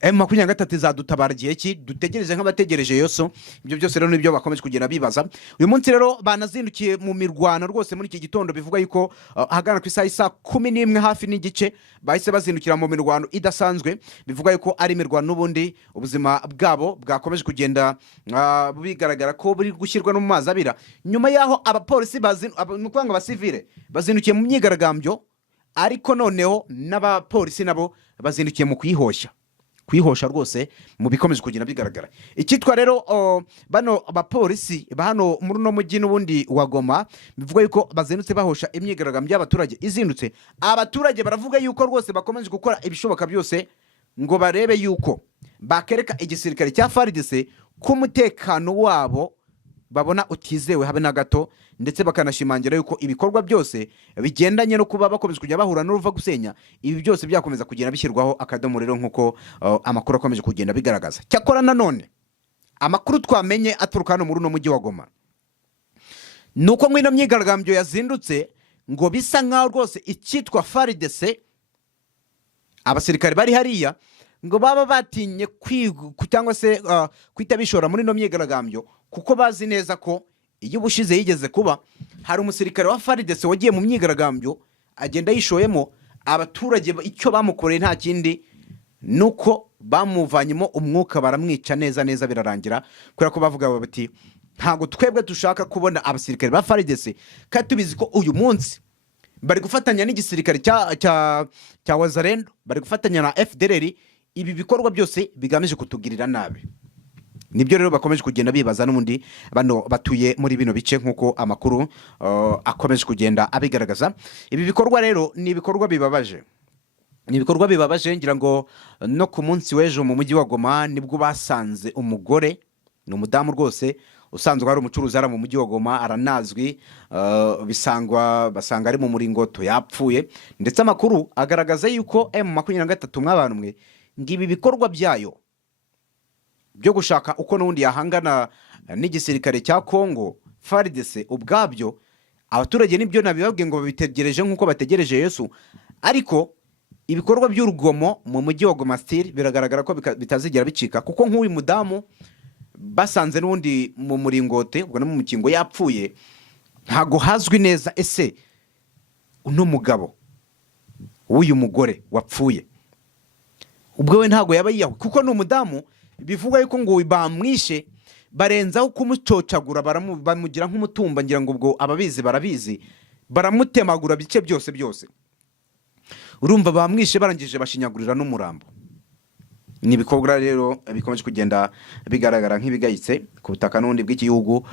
M23 zadutabara gihe ki, dutegereje nk'abategereje Yesu. Ibyo byose rero nibyo bakomeje kugenda bibaza. Uyu munsi rero banazindukiye mu mirwano rwose muri iki gitondo, bivuga yuko ahagana ku isaha 11 hafi n'igice bahise bazindukira mu mirwano idasanzwe, bivuga yuko ari mirwano n'ubundi ubuzima bwabo bwakomeje kugenda bigaragara ko buri gushyirwa no mu mazi abira. Nyuma yaho abapolisi nukwanga abasivile bazindukiye mu myigaragambyo, ariko noneho n'abapolisi nabo bazindukiye mu kwihosha rwose mu bikomeje kugenda bigaragara. Ikitwa rero bano abapolisi bahano muri no mujyi n'ubundi wa Goma bivuga yuko bazindutse bahosha imyigaragambyo y'abaturage izindutse. Abaturage baravuga yuko rwose bakomeje gukora ibishoboka byose ngo barebe yuko bakereka igisirikare cya FARDC ko umutekano wabo babona utizewe habe na gato, ndetse bakanashimangira yuko ibikorwa byose bigendanye no kuba bakomeje kujya bahura n'uruva gusenya, ibi byose byakomeza kugenda bishyirwaho akadomo rero nkuko amakuru akomeje kugenda bigaragaza. Cyakora nanone amakuru twamenye aturuka hano muri no mujyi wa Goma nuko mwino myigaragambyo yazindutse ngo bisa nkaho rwose ikitwa FARDC abasirikare bari hariya ngo baba batinye cyangwa se kwitabishora muri no myigaragambyo, kuko bazi neza ko iyo ubushize yigeze kuba hari umusirikare wa FARDC wagiye mu myigaragambyo agenda yishoyemo, abaturage icyo bamukoreye nta kindi nuko bamuvanyemo umwuka, baramwica neza birarangira, kubera ko bavuga bati ntago twebwe dushaka kubona abasirikare ba FARDC, kandi tubizi ko uyu munsi bari gufatanya n'igisirikare cya Wazalendo, bari gufatanya na FDLR, ibi bikorwa byose bigamije kutugirira nabi. Nibyo rero bakomeje kugenda bibaza n'ubundi bano batuye muri bino bice nkuko amakuru akomeje kugenda abigaragaza. Ibi bikorwa rero ni ibikorwa bibabaje, ngira ngo no ku munsi w'ejo mu mujyi wa Goma nibwo basanze umugore, ni umudamu rwose usanzwe ari umucuruzi ara mu mujyi wa Goma, aranazwi, basanga ari mu muringoto yapfuye, ndetse amakuru agaragaza yuko M23 mw'abantu mwe ngibi bikorwa byayo byo gushaka uko n'undi yahangana n'igisirikare cya Kongo FARDC ubwabyo, abaturage nibyo nabibabwiye ngo babitegereje nkuko bategereje Yesu, ariko ibikorwa by'urugomo mu mujyi wa Goma still biragaragara ko bitazigera bicika, kuko nk'uyu mudamu basanze n'undi mu muringote, ubwo no mu mukingo yapfuye, ntago hazwi neza ese uno mugabo w'uyu mugore wapfuye ubwo we ntago yaba yiyaho, kuko ni umudamu bivuga yuko ngo bamwishe barenzaho kumucocagura, bamugira nk'umutumba, ngira ngo ubwo ababizi barabizi, baramutemagura bice byose urumva bamwishe barangije bashinyagurira n'umurambo. ni ibikorwa rero bikomeje kugenda bigaragara nk'ibigayitse ku butaka n'ubundi bw'igihugu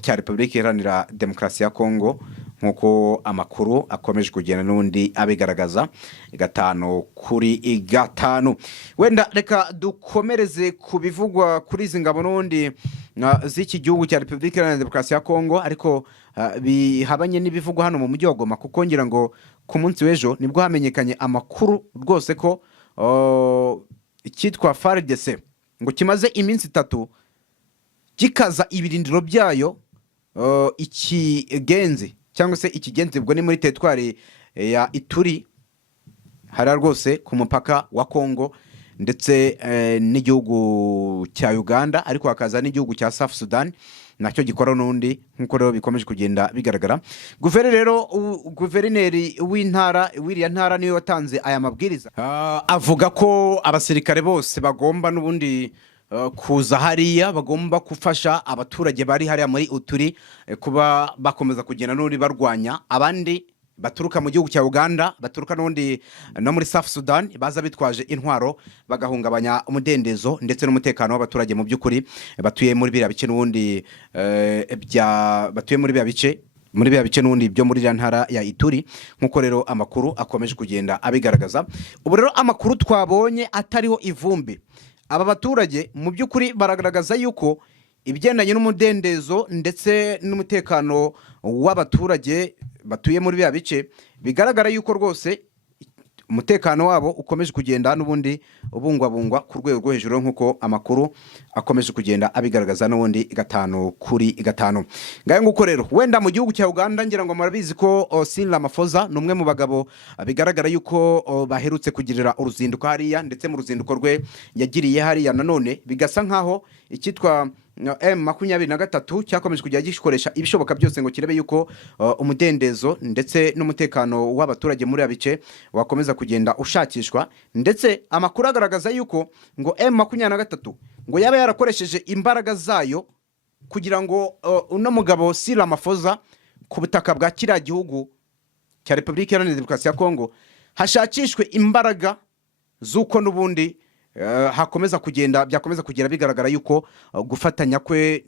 cya Repubulika Iharanira Demokarasi ya Kongo, nk'uko amakuru akomeje kugenda n'ubundi abigaragaza 5-5. Wenda reka dukomereze ku bivugwa kuri izi ngabo n'ubundi z'iki gihugu cya Repubulika Iharanira Demokarasi ya Kongo, ariko bihabanye n'ibivugwa hano mu mujyi wa Goma, kuko ngira ngo ku munsi w'ejo nibwo hamenyekanye amakuru rwose ko icyitwa FARDC ngo kimaze iminsi 3 gikaza ibirindiro byayo ikigenzi cyangwa se ikigenzi ubwo ni muri teritwari ya Ituri, hari rwose ku mupaka wa Kongo ndetse n'igihugu cya Uganda, ariko hakaza n'igihugu cya South Sudan nacyo gikora n'undi, nk'uko rero bikomeje kugenda bigaragara. Guverineri w'iriya ntara niwe watanze aya mabwiriza, avuga ko abasirikare bose bagomba n'ubundi kuza hariya, bagomba gufasha abaturage bari hariya muri Uturi kuba bakomeza kugenda n'uri barwanya abandi baturuka mu gihugu cya Uganda, baturuka n'undi no muri South Sudan, baza bitwaje intwaro bagahungabanya umudendezo ndetse n'umutekano w'abaturage mu by'ukuri batuye muri biriya bice n'undi batuye muri biriya bice n'undi byo muri ntara ya Ituri, nk'uko rero amakuru akomeje kugenda abigaragaza. Ubu rero amakuru twabonye atariho ivumbi, aba baturage mu by'ukuri baragaragaza yuko ibigendanye n'umudendezo ndetse n'umutekano w'abaturage batuye muri bya bice bigaragara yuko rwose umutekano wabo ukomeje kugenda n'ubundi ubungwabungwa ku rwego rwo hejuru, nk'uko amakuru akomeje kugenda abigaragaza n'ubundi 5-5. Ngaye nguko rero wenda mu gihugu cya Uganda ngira ngo murabizi ko Cyril Ramaphosa numwe mu bagabo bigaragara yuko baherutse kugirira uruzinduko hariya, ndetse mu ruzinduko rwe yagiriye hariya nanone bigasa nkaho icyitwa M23 cyakomeje kujya gikoresha ibishoboka byose ngo kirebe yuko umudendezo ndetse n'umutekano w'abaturage muri abice wakomeza kugenda ushakishwa, ndetse amakuru agaragaza yuko ngo M23 ngo yaba yarakoresheje imbaraga zayo kugira ngo uno mugabo Cyril Ramaphosa ku butaka bwa kiriya gihugu cya Repubulika Iharanira Demokarasi ya Kongo hashakishwe imbaraga z'uko n'ubundi byakomeza kugera bigaragara yuko gufatanya kwe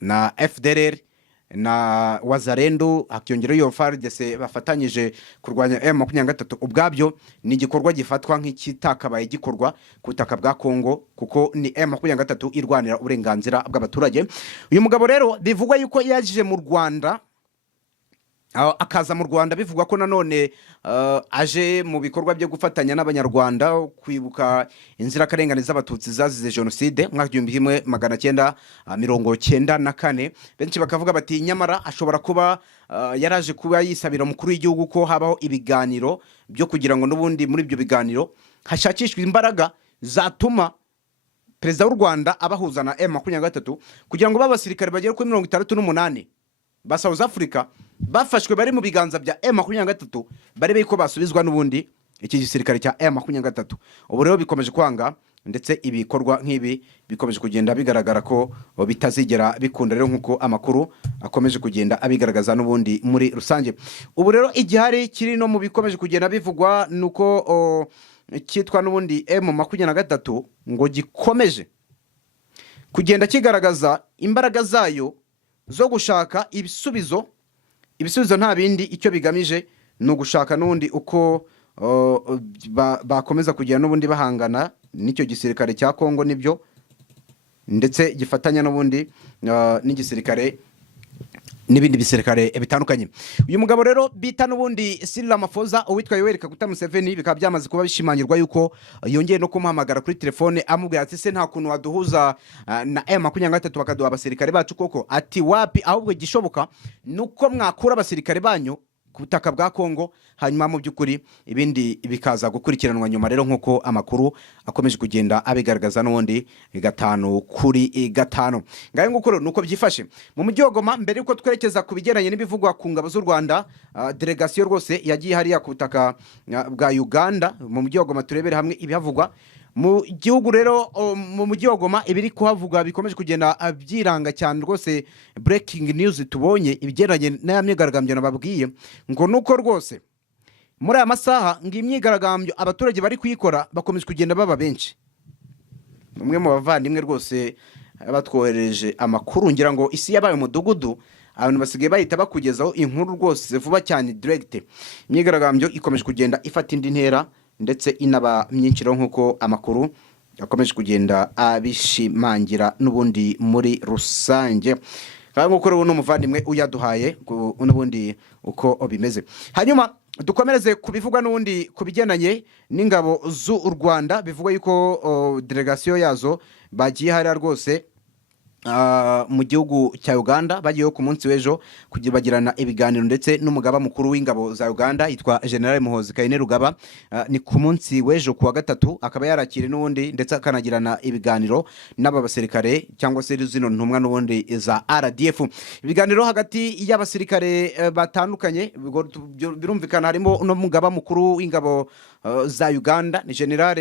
na FDLR na Wazalendo hakiyongera iyo FARDC bafatanyije kurwanya M23 ubwabyo ni igikorwa gifatwa nk'ikitakabaye gikorwa ku butaka bwa Kongo, kuko ni M23 irwanira uburenganzira bw'abaturage. Uyu mugabo rero bivugwa yuko yajije mu Rwanda, akaza mu Rwanda bivugwa ko nanone aje mu bikorwa byo gufatanya n'abanyarwanda kwibuka inzirakarengane z'abatutsi zazize jenoside mwaka 1994. benshi bakavuga bati nyamara ashobora kuba yaraje kuba yisabira umukuru w'igihugu ko habaho ibiganiro byo kugira ngo n'ubundi muri ibyo biganiro hashakishwe imbaraga zatuma perezida w'u Rwanda abahuza na M23 kugira ngo babasirikare bagere kuri 68 ba South Africa bafashwe bari mu biganza bya M23 barebe ko basubizwa n'ubundi iki gisirikare cya M23. Ubu rero bikomeje kwanga, ndetse ibikorwa nk'ibi bikomeje kugenda bigaragara ko bitazigera bikunda, rero nk'uko amakuru akomeje kugenda abigaragaza n'ubundi muri rusange. Ubu rero igihari kiri no mu bikomeje kugenda bivugwa nuko cyitwa n'ubundi M23 ngo gikomeje kugenda kigaragaza imbaraga zayo zo gushaka ibisubizo nta bindi icyo bigamije no gushaka n'undi uko bakomeza kugira n'ubundi bahangana n'icyo gisirikare cya Kongo, nibyo ndetse gifatanya n'ubundi n'igisirikare n'ibindi bisirikare bitandukanye. Uyu mugabo rero bita n'ubundi Cyril Ramaphosa uwitwa Yoweri Kaguta Museveni bikaba byamaze kuba bishimangirwa yuko yongeye no kumuhamagara kuri telefone amubwira ati se nta kuntu waduhuza na M23 bakaduha abasirikare bacu koko, ati wapi, ahubwo gishoboka nuko mwakura abasirikare banyu ku butaka bwa Kongo hanyuma mu by'ukuri ibindi bikaza gukurikiranwa nyuma. Rero nk'uko amakuru akomeje kugenda abigaragaza n'ubundi 5-5. Ngaye nguko rero nuko byifashe mu mujyi wa Goma. Mbere yuko twerekeza ku bigeranye n'ibivugwa ku ngabo z'u Rwanda, delegation rwose yagiye hariya ku butaka bwa Uganda mu mujyi wa Goma, turebere hamwe ibihavugwa mu gihugu. Rero mu mujyi wa Goma ibiri kuhavuga bikomeje kugenda byiranga cyane rwose. Breaking news tubonye ibigeranye n'aya myigaragambyo nababwiye ngo nuko rwose muri aya masaha ngo imyigaragambyo abaturage bari kuyikora bakomeje kugenda baba benshi. umwe mu bavandimwe rwose batwohereje amakuru ngira ngo isi yabaye umudugudu abantu basigaye bahita bakugezaho inkuru rwose vuba cyane direct. Imyigaragambyo ikomeje kugenda ifata indi ntera ndetse inaba myinshiro nk'uko amakuru akomeje kugenda abishimangira n'ubundi muri rusange. Kandi nk'uko rero n'umuvandimwe uyaduhaye n'ubundi uko bimeze. Hanyuma dukomereze kubivugwa n'ubundi kubigenanye n'ingabo z'u Rwanda bivugwa yuko delegation yazo bagiye hari rwose mu gihugu cya Uganda bagiyeho ku munsi w'ejo kugira bagirana ibiganiro ndetse n'umugaba mukuru w'ingabo za Uganda yitwa General Muhoozi Kainerugaba. Ni ku munsi w'ejo kuwa gatatu akaba yarakire n'ubundi ndetse akanagirana ibiganiro n'aba basirikare cyangwa se zino ntumwa n'ubundi za RDF. Ibiganiro hagati y'abasirikare batandukanye birumvikana harimo no mugaba mukuru w'ingabo za Uganda ni General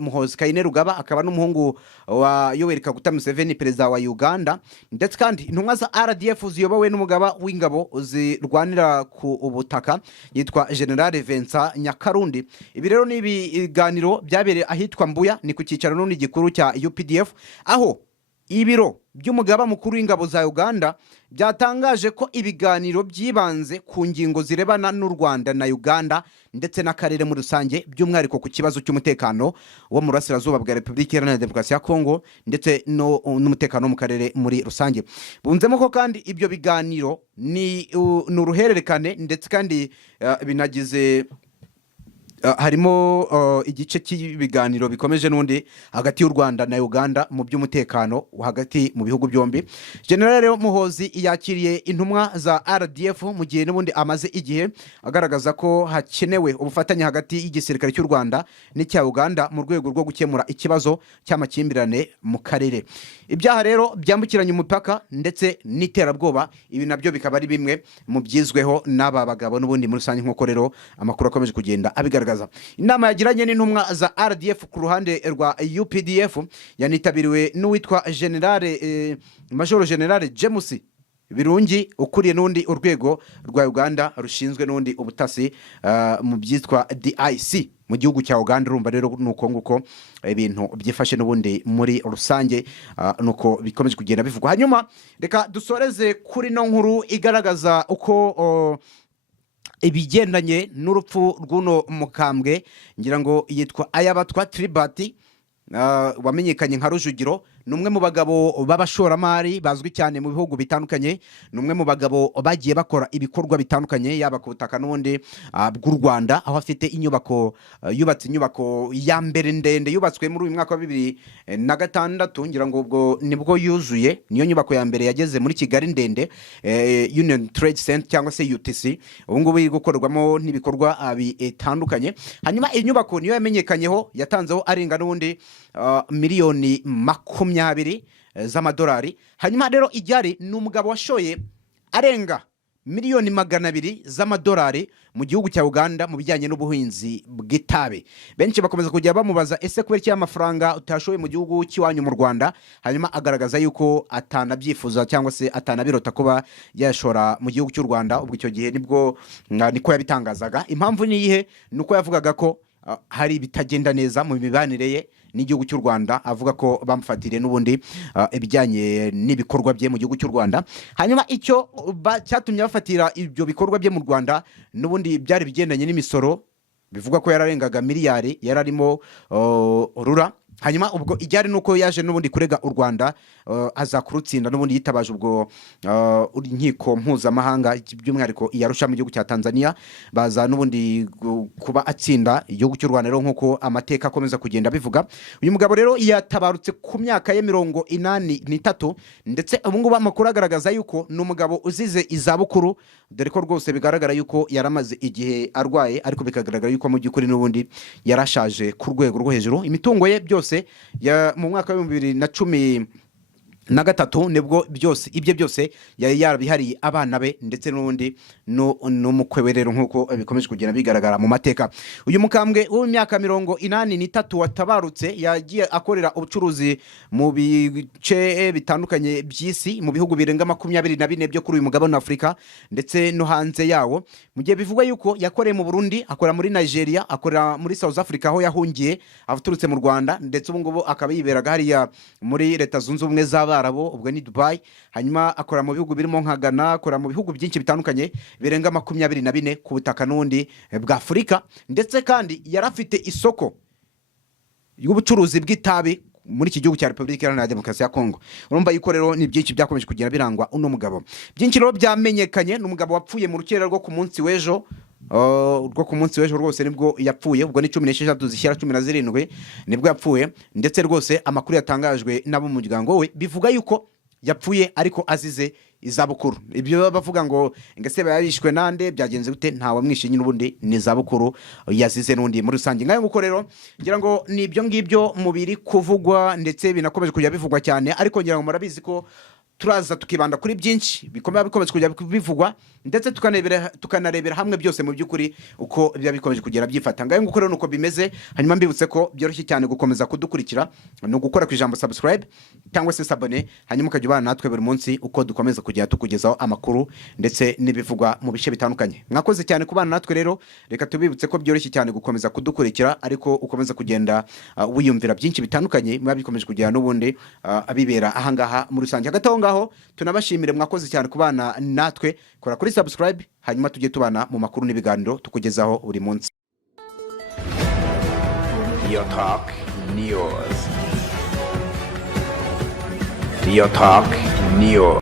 Muhoozi Kainerugaba akaba n'umuhungu wa Yoweri Kaguta Museveni perezida wa Uganda ndetse kandi intumwa za RDF ziyobowe n'umugaba w'ingabo zirwanira ku ubutaka yitwa General Vincent Nyakarundi. Ibi rero ni ibiganiro byabereye ahitwa Mbuya ni ku cyicaro n'undi gikuru cya UPDF aho ibiro by'umugaba mukuru w'ingabo za Uganda byatangaje ko ibiganiro byibanze ku ngingo zirebana n'u Rwanda na Uganda ndetse n'akarere muri rusange by'umwihariko ku kibazo cy'umutekano wo mu burasirazuba bwa Repubulika Iharanira Demokarasi ya Kongo ndetse n'umutekano mu karere muri rusange. Bunzemo ko kandi ibyo biganiro ni uruhererekane ndetse kandi binagize harimo igice cy'ibiganiro bikomeje n'undi hagati y'u Rwanda na Uganda mu by'umutekano hagati mu bihugu byombi. General Muhoozi yakiriye intumwa za RDF mu gihe n'ubundi amaze igihe agaragaza ko hakenewe ubufatanye hagati y'igisirikare cy'u Rwanda n'icya Uganda mu rwego rwo gukemura ikibazo cy'amakimbirane mu karere. Ibyaha rero byambukiranya umupaka ndetse n'iterabwoba ibi nabyo bikaba ari bimwe mu byizweho n'aba bagabo n'ubundi muri rusange nk'uko rero amakuru akomeje kugenda abigaragaza. Inama yagiranye n'intumwa za RDF ku ruhande rwa UPDF yanitabiriwe n'uwitwa Major General James Birungi ukuriye n'undi urwego rwa Uganda rushinzwe n'undi ubutasi mu byitwa DIC mu gihugu cya Uganda. Urumva rero nuko nguko ibintu byifashe n'ubundi muri rusange nuko bikomeje kugenda bivugwa. Hanyuma reka dusoreze kuri no nkuru igaragaza uko ibigendanye n'urupfu rw'uno mukambwe ngira ngo yitwa Ayabatwa Tribati wamenyekanye nka Rujugiro. Numwe mu bagabo b'abashoramari bazwi cyane mu bihugu bitandukanye, numwe mu bagabo bagiye bakora ibikorwa bitandukanye yaba ku butaka n'ubundi bw'u Rwanda aho afite inyubako yubatse inyubako ya mbere ndende yubatswe muri uyu mwaka wa 2006 ngira ngo ubwo nibwo yuzuye. Niyo nyubako ya mbere yageze muri Kigali ndende Union Trade Center cyangwa se UTC ubu ngubu iri gukorerwamo n'ibikorwa bitandukanye. Hanyuma inyubako niyo yamenyekanyeho yatanzeho arenga n'ubundi miliyoni 20 z'amadolari. Hanyuma rero ijyari ni umugabo washoye arenga miliyoni 200 z'amadolari mu gihugu cya Uganda mu bijyanye n'ubuhinzi bw'itabe. Benshi bakomeza kujya bamubaza ese kubera iki amafaranga utashoye mu gihugu cy'iwanyu mu Rwanda. Hanyuma agaragaza yuko atanabyifuza cyangwa se atanabirota kuba yashora mu gihugu cy'u Rwanda. Ubwo icyo gihe niko yabitangazaga. Impamvu ni ihe nuko yavugaga ko hari bitagenda neza mu mibanire ye n'igihugu cy'u Rwanda, avuga ko bamufatiriye n'ubundi ibijyanye n'ibikorwa bye mu gihugu cy'u Rwanda. Hanyuma icyo cyatumye bafatira ibyo bikorwa bye mu Rwanda n'ubundi byari bigendanye n'imisoro bivuga ko yararengaga miliyari yararimo rura. Hanyuma ubwo ijyari nuko yaje n'ubundi kurega u Rwanda azakurutsinda n'ubundi yitabaje ubwo inkiko mpuzamahanga by'umwihariko iyarusha mu gihugu cya Tanzania baza n'ubundi kuba atsinda igihugu cy'u Rwanda rero nk'uko amateka akomeza kugenda bivuga. Uyu mugabo rero yatabarutse ku myaka ye 83 ndetse ubu ngubu amakuru agaragaza yuko ni umugabo uzize izabukuru dore ko rwose bigaragara yuko yaramaze igihe arwaye ariko bikagaragara yuko mu by'ukuri n'ubundi yarashaje ku rwego rwo hejuru. Imitungo ye byose mu mwaka wa 2010 na gatatu nibwo byose ibyo byose yari yarabihariye abana be ndetse n'ubundi n'umukwe we rero nk'uko bikomeje kugenda bigaragara mu mateka. Uyu mukambwe w'imyaka 83 watabarutse yagiye akorera ubucuruzi mu bice bitandukanye by'isi mu bihugu birenga 24 byo kuri uyu mugabane wa Afurika ndetse no hanze yawo, mu gihe bivugwa yuko yakoreye mu Burundi, akora muri Nigeria, akora muri South Africa aho yahungiye aturutse mu Rwanda, ndetse ubu ngubu akaba yiberaga hariya muri Leta Zunze Ubumwe z'Abarabo, ubwo ni Dubai. Hanyuma akora mu bihugu birimo nka Ghana, akora mu bihugu byinshi bitandukanye birenga 24 ku butaka n'undi bwa Afurika, ndetse kandi yarafite isoko y'ubucuruzi bw'itabi muri iki gihugu cya Repubulika Iharanira Demokarasi ya Kongo. Urumva yuko rero ni byinshi byakomeje kugenda birangwa uno mugabo. Byinshi rero byamenyekanye n'umugabo wapfuye mu rukera rwo ku munsi w'ejo, rwo ku munsi w'ejo rwose nibwo yapfuye, ubwo ni 16 zishyira 17 nibwo yapfuye, ndetse rwose amakuru yatangajwe n'abo mu muryango we bivuga yuko yapfuye ariko azize izabukuru. Ibyo bavuga ngo ngase bayishwe nande byagenze gute, ntawe mwishinyi n'ubundi ni izabukuru yazize n'undi muri rusange. Ngaye nguko rero ngira ngo ni ibyo ngibyo mubiri kuvugwa ndetse binakomeje kujya bivugwa cyane, ariko ngira ngo murabizi ko turaza tukibanda kuri byinshi bikomeje kujya bivugwa ndetse tukanarebera hamwe byose mu by'ukuri uko biba bikomeje kugera byifata. Ngaye nguko rero nuko bimeze. Hanyuma mbibutse ko byoroshye cyane gukomeza kudukurikira no gukora ku ijambo subscribe cyangwa se s'abone, hanyuma ukajya ubana natwe buri munsi uko dukomeza kujya tukugezaho amakuru ndetse n'ibivugwa mu bice bitandukanye. Mwakoze cyane kubana natwe rero, reka tubibutse ko byoroshye cyane gukomeza kudukurikira, ariko ukomeza kugenda wiyumvira byinshi bitandukanye mwa bikomeje kugera n'ubundi abibera ahangaha muri rusange. Hagati aho ngaho tunabashimire, mwakoze cyane kubana natwe, kora kuri subscribe hanyuma tujye tubana mu makuru n'ibiganiro tukugezaho buri munsi. Real Talk News. Real Talk News.